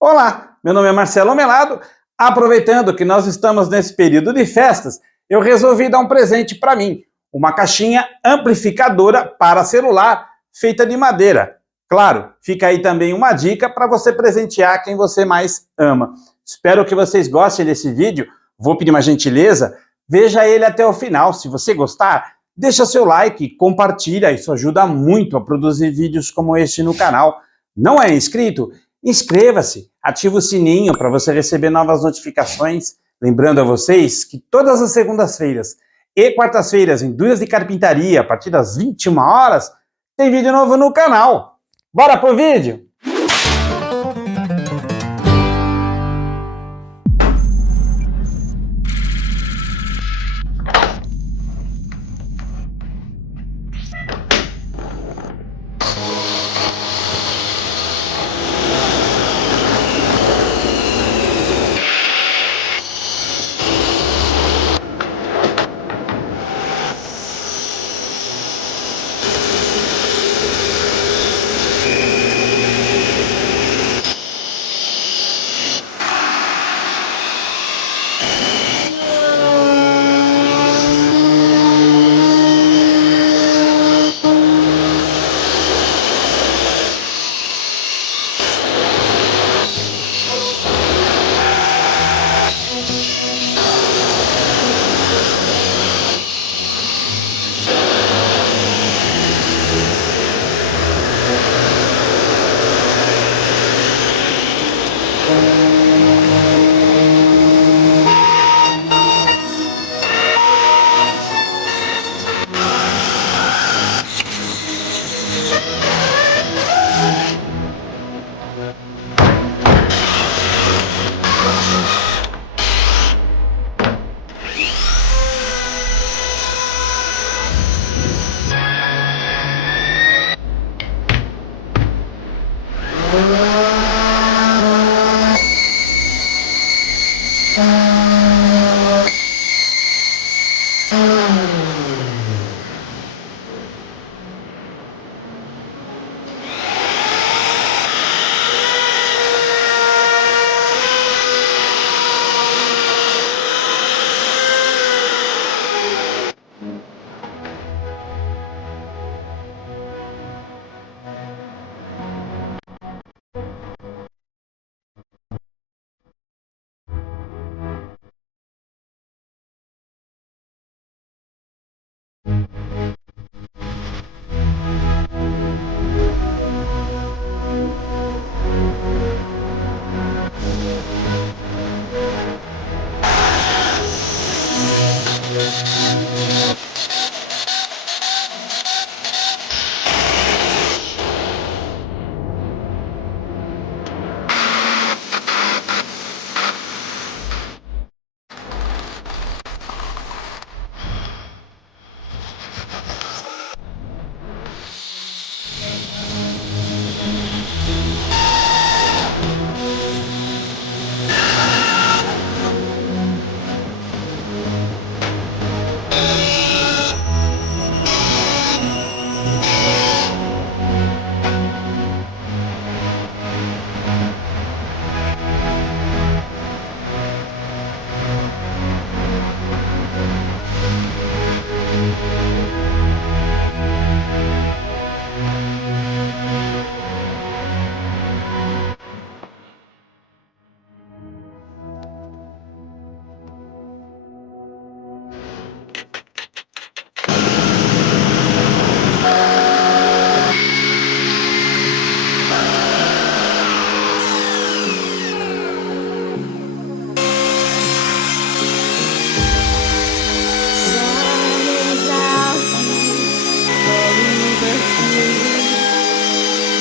Olá, meu nome é Marcelo Melado. Aproveitando que nós estamos nesse período de festas, eu resolvi dar um presente para mim, uma caixinha amplificadora para celular, feita de madeira. Claro, fica aí também uma dica para você presentear quem você mais ama. Espero que vocês gostem desse vídeo. Vou pedir uma gentileza, veja ele até o final. Se você gostar, deixa seu like, compartilha, isso ajuda muito a produzir vídeos como este no canal. Não é inscrito? Inscreva-se, ative o sininho para você receber novas notificações. Lembrando a vocês que todas as segundas-feiras e quartas-feiras em Dúvidas de Carpintaria, a partir das 21 horas, tem vídeo novo no canal. Bora pro vídeo?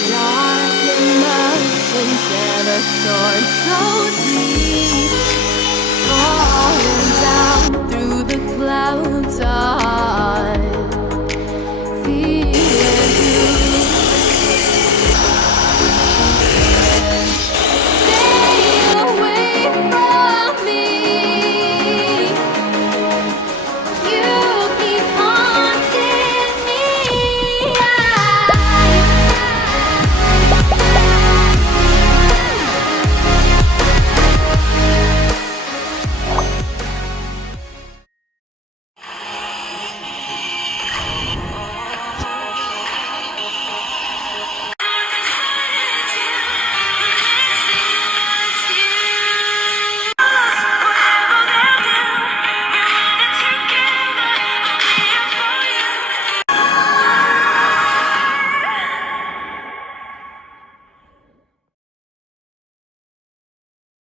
Dark emotions ever soared so deep.